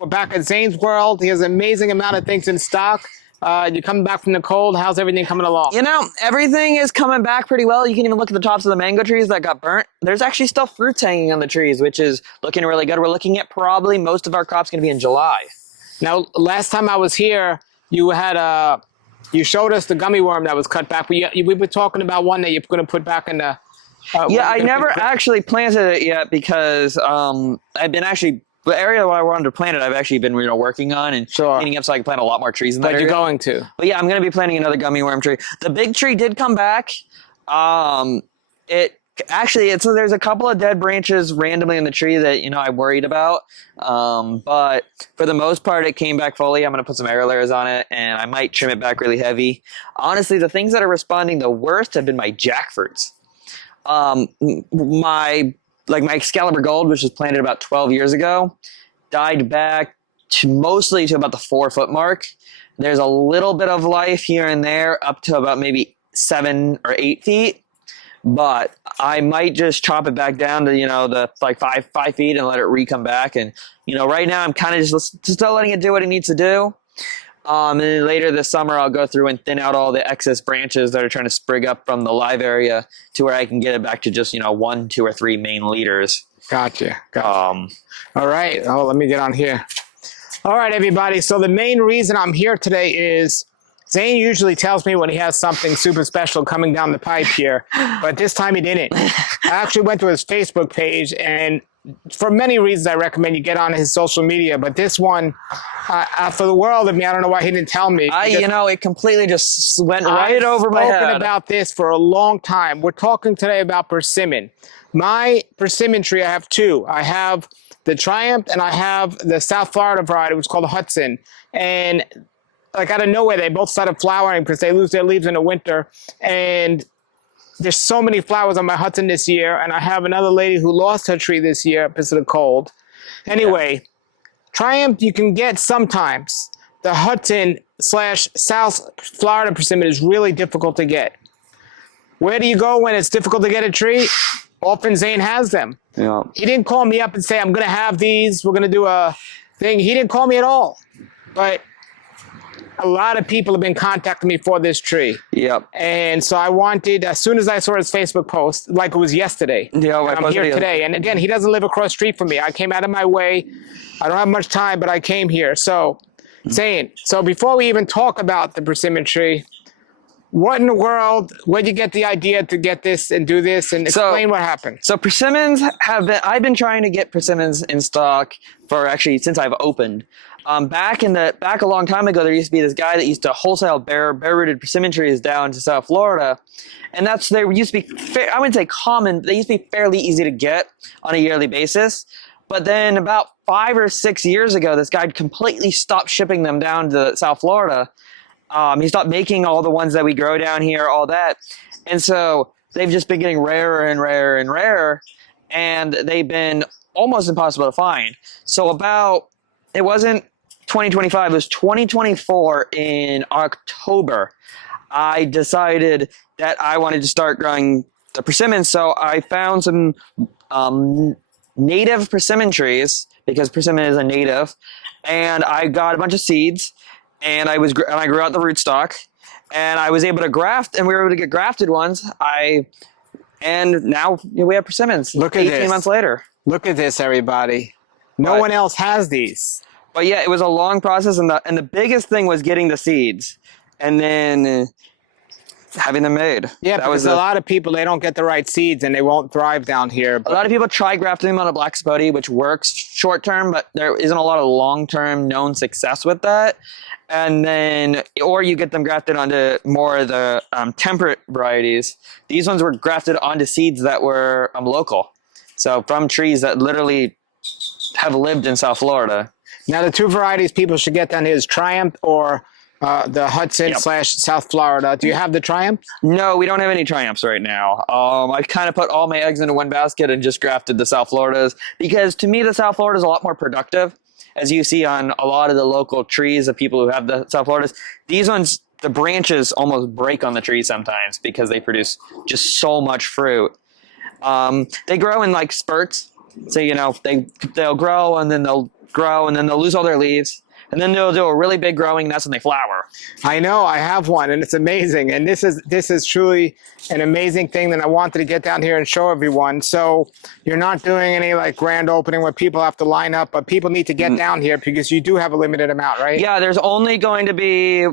We're back at Zane's World. He has an amazing amount of things in stock. You're coming back from the cold. How's everything coming along? You know, everything is coming back pretty well. You can even look at the tops of the mango trees that got burnt. There's actually still fruits hanging on the trees, which is looking really good. We're looking at probably most of our crops going to be in July. Now, last time I was here, you had you showed us the gummy worm that was cut back. But we were talking about one that you're going to put back in the... yeah, I never actually planted it yet because I've been actually... The area where I wanted to plant it, I've actually been working on and cleaning up so I can plant a lot more trees in that area. But you're going to. But yeah, I'm going to be planting another gummy worm tree. The big tree did come back. There's a couple of dead branches randomly in the tree that, you know, I worried about. But for the most part, it came back fully. I'm going to put some air layers on it and I might trim it back really heavy. Honestly, the things that are responding the worst have been my jackfruits. My Excalibur Gold, which was planted about 12 years ago, died back mostly to about the 4-foot mark. There's a little bit of life here and there up to about maybe 7 or 8 feet. But I might just chop it back down to, you know, the like 5 feet and let it re-come back. And, you know, right now I'm kind of just still letting it do what it needs to do. And then later this summer, I'll go through and thin out all the excess branches that are trying to sprig up from the live area to where I can get it back to just, you know, 1, 2, or 3 main leaders. Gotcha. All right. Oh, let me get on here. All right, everybody. So the main reason I'm here today is Xain usually tells me when he has something super special coming down the pipe here, but this time he didn't. I actually went to his Facebook page, and for many reasons, I recommend you get on his social media. But this one, for the world of me, I don't know why he didn't tell me. You know, it completely just went right over my head. I've spoken about this for a long time. We're talking today about persimmon. My persimmon tree, I have 2. I have the Triumph and I have the South Florida variety, which is called the Hudson. And like out of nowhere, they both started flowering because they lose their leaves in the winter. And there's so many flowers on my Hudson this year, and I have another lady who lost her tree this year because of the cold. Anyway, Triumph you can get sometimes. The Hudson / South Florida persimmon is really difficult to get. Where do you go when it's difficult to get a tree? Often Xain has them. Yeah. He didn't call me up and say, I'm going to have these, we're going to do a thing. He didn't call me at all. But a lot of people have been contacting me for this tree. Yep. And so I wanted, as soon as I saw his Facebook post, like it was yesterday, I'm here today. And again, he doesn't live across the street from me. I came out of my way. I don't have much time, but I came here. So, Xain, so before we even talk about the persimmon tree, what in the world, where'd you get the idea to get this and do this and explain what happened? So persimmons I've been trying to get persimmons in stock for actually since I've opened. Back a long time ago, there used to be this guy that used to wholesale bare-rooted persimmon trees down to South Florida, and they used to be I wouldn't say common. They used to be fairly easy to get on a yearly basis. But then about 5 or 6 years ago, this guy completely stopped shipping them down to South Florida. He stopped making all the ones that we grow down here, all that, and so they've just been getting rarer and rarer and rarer, and they've been almost impossible to find. So it wasn't 2025, it was 2024 in October. I decided that I wanted to start growing the persimmons, so I found some native persimmon trees, because persimmon is a native, and I got a bunch of seeds, and I grew out the rootstock, and I was able to graft, and we were able to get grafted ones. And now we have persimmons. Look at 18 months later. Look at this, everybody. No one else has these. But yeah, it was a long process, and the biggest thing was getting the seeds, and then having them made. Yeah, because a lot of people, they don't get the right seeds, and they won't thrive down here. A lot of people try grafting them on a black spody, which works short term, but there isn't a lot of long term known success with that. And then, or you get them grafted onto more of the temperate varieties. These ones were grafted onto seeds that were local, so from trees that literally have lived in South Florida. Now, the 2 varieties people should get down here is Triumph or the Hudson / South Florida. Do you have the Triumph? No, we don't have any Triumphs right now. I kind of put all my eggs into one basket and just grafted the South Floridas, because to me the South Florida is a lot more productive. As you see on a lot of the local trees of people who have the South Floridas, these ones, the branches almost break on the tree sometimes because they produce just so much fruit. They grow in like spurts. So, you know, they'll grow and then they'll grow, and then they'll lose all their leaves. And then they'll do a really big growing, and that's when they flower. I know, I have one, and it's amazing. And this is truly an amazing thing that I wanted to get down here and show everyone. So you're not doing any like grand opening where people have to line up, but people need to get down here because you do have a limited amount, right? Yeah, there's only going to be...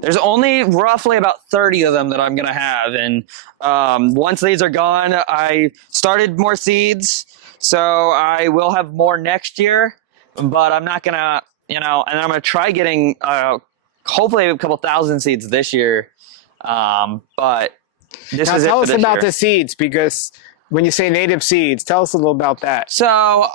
There's only roughly about 30 of them that I'm going to have. And once these are gone, I started more seeds. So I will have more next year, but I'm not going to, and I'm going to try getting hopefully a couple thousand seeds this year. But this now is tell it us for this about year. the seeds, because when you say native seeds, tell us a little about that. So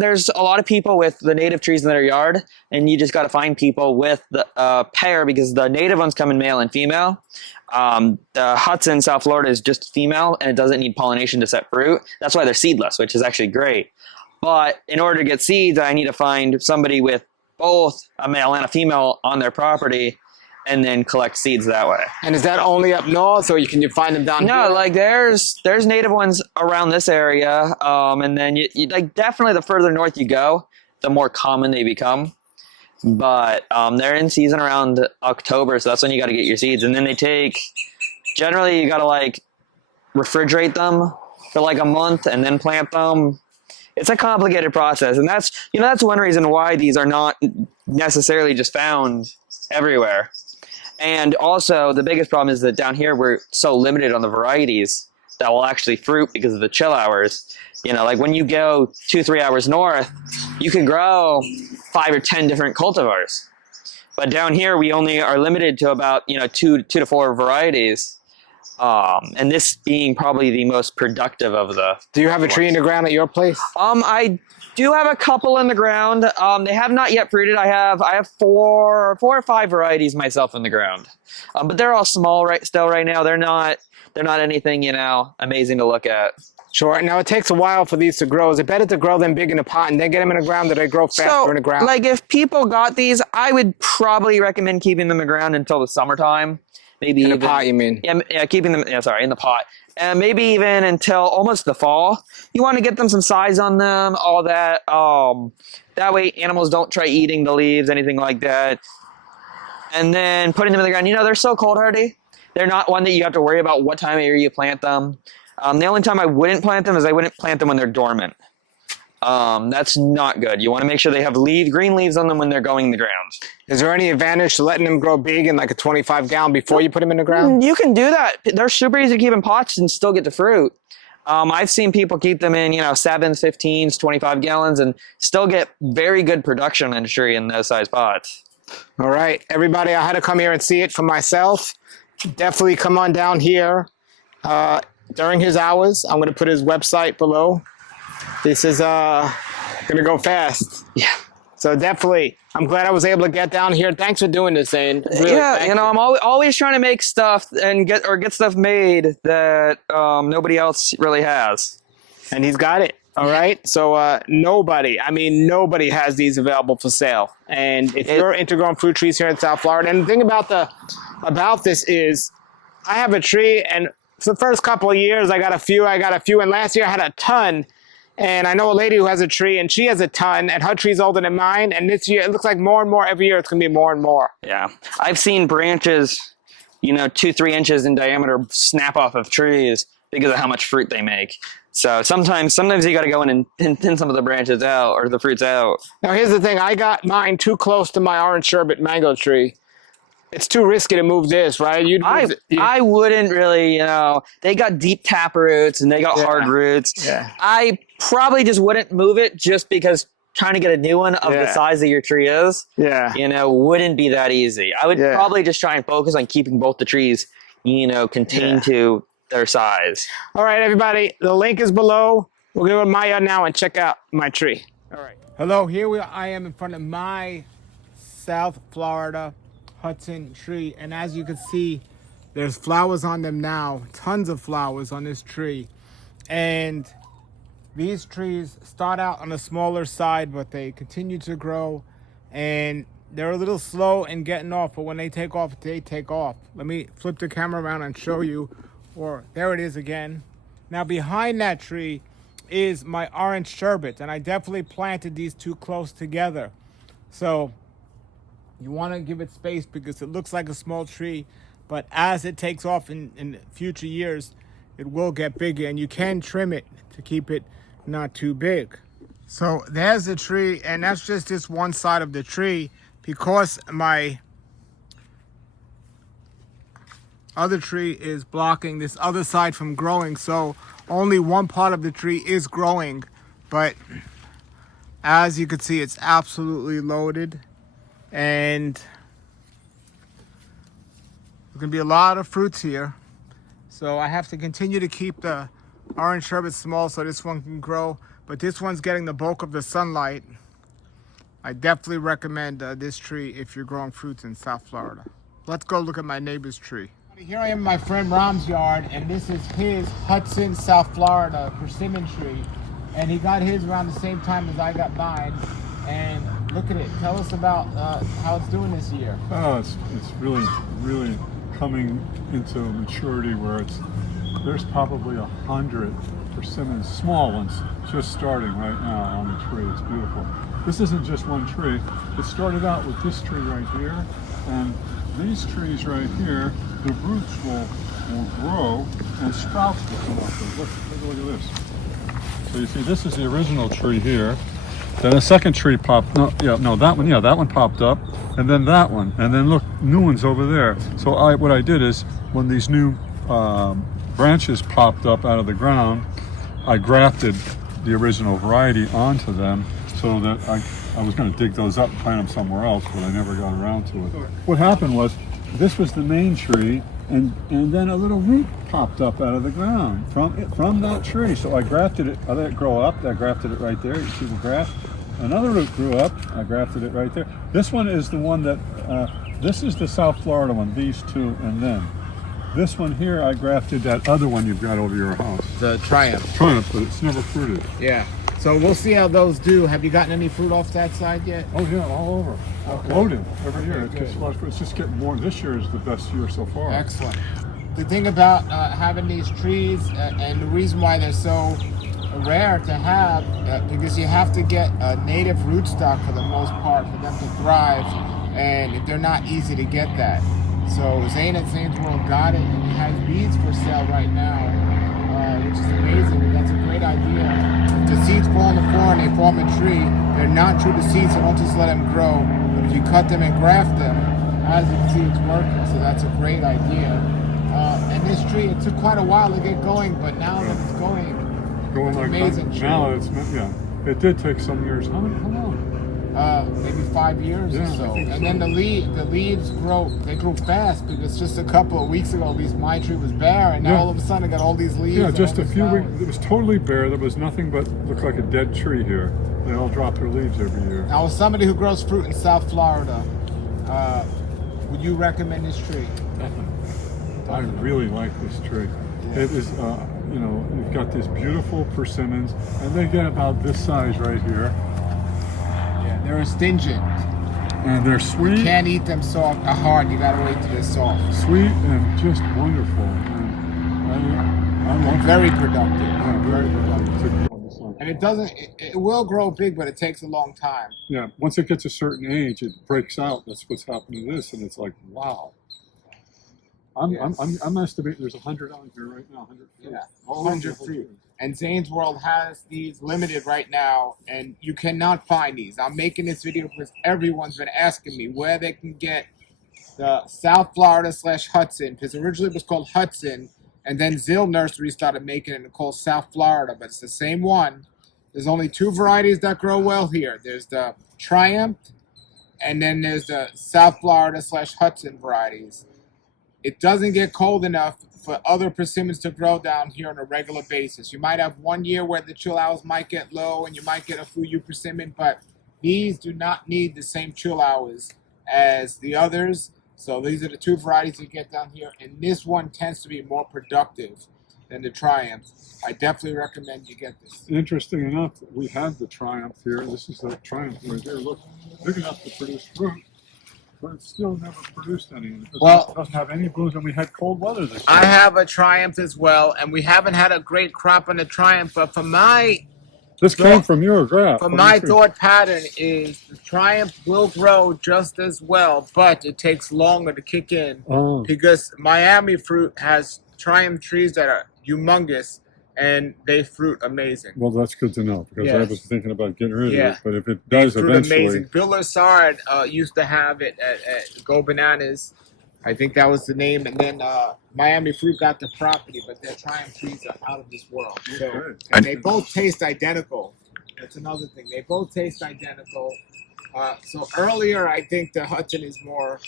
there's a lot of people with the native trees in their yard, and you just got to find people with the pair, because the native ones come in male and female. The Hudson, South Florida, is just female, and it doesn't need pollination to set fruit. That's why they're seedless, which is actually great. But in order to get seeds, I need to find somebody with both a male and a female on their property, and then collect seeds that way. And is that only up north, or can you find them down here? No, like there's native ones around this area, and then you like definitely the further north you go, the more common they become. But they're in season around October, so that's when you got to get your seeds. And then generally you got to like refrigerate them for like a month and then plant them. It's a complicated process, and that's one reason why these are not necessarily just found everywhere. And also the biggest problem is that down here we're so limited on the varieties that will actually fruit because of the chill hours. Like when you go 2-3 hours north, you can grow 5 or 10 different cultivars. But down here, we only are limited to about, 2 to 4 varieties. And this being probably the most productive of the... Do you have a tree in the ground at your place? I do have a couple in the ground. They have not yet fruited. I have 4 or 5 varieties myself in the ground. But they're all small right now. They're not anything, amazing to look at. Sure. Now, it takes a while for these to grow. Is it better to grow them big in a pot and then get them in the ground, or they grow faster in the ground? Like if people got these, I would probably recommend keeping them in the ground until the summertime. Maybe in even, the pot, you mean? Yeah, keeping them, in the pot. And maybe even until almost the fall. You want to get them some size on them, all that. That way animals don't try eating the leaves, anything like that. And then putting them in the ground. They're so cold hardy. They're not one that you have to worry about what time of year you plant them. The only time I wouldn't plant them is I wouldn't plant them when they're dormant. That's not good. You want to make sure they have green leaves on them when they're going in the ground. Is there any advantage to letting them grow big in like a 25-gallon before you put them in the ground? You can do that. They're super easy to keep in pots and still get the fruit. I've seen people keep them in, 7s, 15s, 25 gallons and still get very good production in a tree in those size pots. All right, everybody, I had to come here and see it for myself. Definitely come on down here during his hours. I'm going to put his website below. This is going to go fast. Yeah. So definitely, I'm glad I was able to get down here. Thanks for doing this, Xain. Really, I'm always trying to make stuff and get stuff made that nobody else really has. And he's got it. All right. So nobody has these available for sale. And if you're into growing fruit trees here in South Florida, and the thing about this is, I have a tree, and for the first couple of years, I got a few, and last year I had a ton. And I know a lady who has a tree, and she has a ton, and her tree's older than mine. And this year, it looks like more and more every year, it's going to be more and more. Yeah. I've seen branches, 2-3 inches in diameter snap off of trees because of how much fruit they make. So sometimes you got to go in and thin some of the branches out or the fruits out. Now, here's the thing. I got mine too close to my orange sherbet mango tree. It's too risky to move this, right? I wouldn't really, they got deep tap roots and they got hard roots. Yeah. I probably just wouldn't move it just because trying to get a new one of the size that your tree is, wouldn't be that easy. I would probably just try and focus on keeping both the trees, contained to their size. All right, everybody. The link is below. We'll go to Maya now and check out my tree. All right. Hello, I am in front of my South Florida Hudson tree, and as you can see, there's flowers on them now, tons of flowers on this tree. And these trees start out on the smaller side, but they continue to grow, and they're a little slow in getting off, but when they take off, they take off. Let me flip the camera around and show you, or there it is again. Now behind that tree is my orange sherbet, and I definitely planted these two close together. So you want to give it space because it looks like a small tree, but as it takes off in future years, it will get bigger, and you can trim it to keep it not too big. So there's the tree, and that's just this one side of the tree because my other tree is blocking this other side from growing, so only one part of the tree is growing. But as you can see, it's absolutely loaded, and there's gonna be a lot of fruits here. So I have to continue to keep the orange sherbet small so this one can grow, but this one's getting the bulk of the sunlight. I definitely recommend this tree if you're growing fruits in South Florida. Let's go look at my neighbor's tree. Here I am in my friend Ram's yard, and this is his Hudson, South Florida persimmon tree. And he got his around the same time as I got mine. And look at it. Tell us about how it's doing this year. Oh, it's really coming into maturity where there's probably 100 persimmons, small ones, just starting right now on the tree. It's beautiful. This isn't just one tree. It started out with this tree right here, and these trees right here, the roots will grow and sprouts will come up. Look at this. So you see, this is the original tree here. Then a second tree popped. That one popped up, and then that one, and then look, new ones over there. So what I did is, when these new branches popped up out of the ground, I grafted the original variety onto them, so that I was going to dig those up and plant them somewhere else, but I never got around to it. What happened was, this was the main tree, and then a little root popped up out of the ground from that tree. So I grafted it, I let it grow up, I grafted it right there, you see the graft. Another root grew up, I grafted it right there. This one is the one that, this is the South Florida one, these two, and then. This one here, I grafted that other one you've got over your house. The Triumph. Triumph, but it's never fruited. Yeah. So we'll see how those do. Have you gotten any fruit off that side yet? Oh yeah, all over. Okay. Loaded every year. Okay, It gets a lot of fruit. It's just getting more. This year is the best year so far. Excellent. The thing about having these trees, and the reason why they're so rare to have, because you have to get a native rootstock for the most part for them to thrive, and they're not easy to get that. So Xain at Xain's World got it, and he has beads for sale right now, which is amazing. That's a great idea. If the seeds fall on the floor and they form a tree, they're not true to seeds, so don't just let them grow. But if you cut them and graft them, as you can see, it's working. So that's a great idea. And this tree, it took quite a while to get going, but now that it's going Like amazing that. Now it did take some years. How long? Maybe 5 years or so. And then the leaves grow. They grow fast because just a couple of weeks ago, my tree was bare, and now all of a sudden I got all these leaves. Yeah, just a few flowers. weeks. It was totally bare. There was nothing but looked like a dead tree here. They all drop their leaves every year. Now, as somebody who grows fruit in South Florida, would you recommend this tree? Definitely. I really like this tree. Yeah. It is, you've got these beautiful persimmons, and they get about this size right here. Yeah, they're astringent. And they're sweet. You can't eat them soft or hard. You gotta wait till they're soft. Sweet and just wonderful. And I very productive. Yeah, very productive. And it will grow big, but it takes a long time. Yeah, once it gets a certain age, it breaks out. That's what's happened to this, and it's like, wow. I'm estimating there's 100 on here right now. 100 fruit. Yeah, 100 fruit. And Xain's World has these limited right now, and you cannot find these. I'm making this video because everyone's been asking me where they can get the South Florida / Hudson, because originally it was called Hudson, and then Nursery started making it and called South Florida, but it's the same one. There's only two varieties that grow well here. There's the Triumph, and then there's the South Florida / Hudson varieties. It doesn't get cold enough for other persimmons to grow down here on a regular basis. You might have 1 year where the chill hours might get low and you might get a Fuyu persimmon, but these do not need the same chill hours as the others. So these are the two varieties you get down here, and this one tends to be more productive than the Triumph. I definitely recommend you get this. Interesting enough, we have the Triumph here. This is the Triumph right here. Look, big enough to produce fruit. but it still never produced any. It Well- doesn't have any blooms, and we had cold weather this year. I have a Triumph as well, and we haven't had a great crop on the Triumph, but This came from your graph. from my thought pattern is the Triumph will grow just as well, but it takes longer to kick in Oh, because Miami fruit has Triumph trees that are humongous and they fruit amazing. well, that's good to know because I Yes. was thinking about getting rid of Yeah. it. But if it They does fruit eventually, amazing. Bill Lassard used to have it at Go Bananas. I think that was the name, and then Miami Fruit got the property, but their Triumph trees are out of this world. So, Okay. and they both taste identical. That's another thing. They both taste identical. So earlier, I think the Hudson is more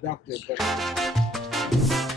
productive. But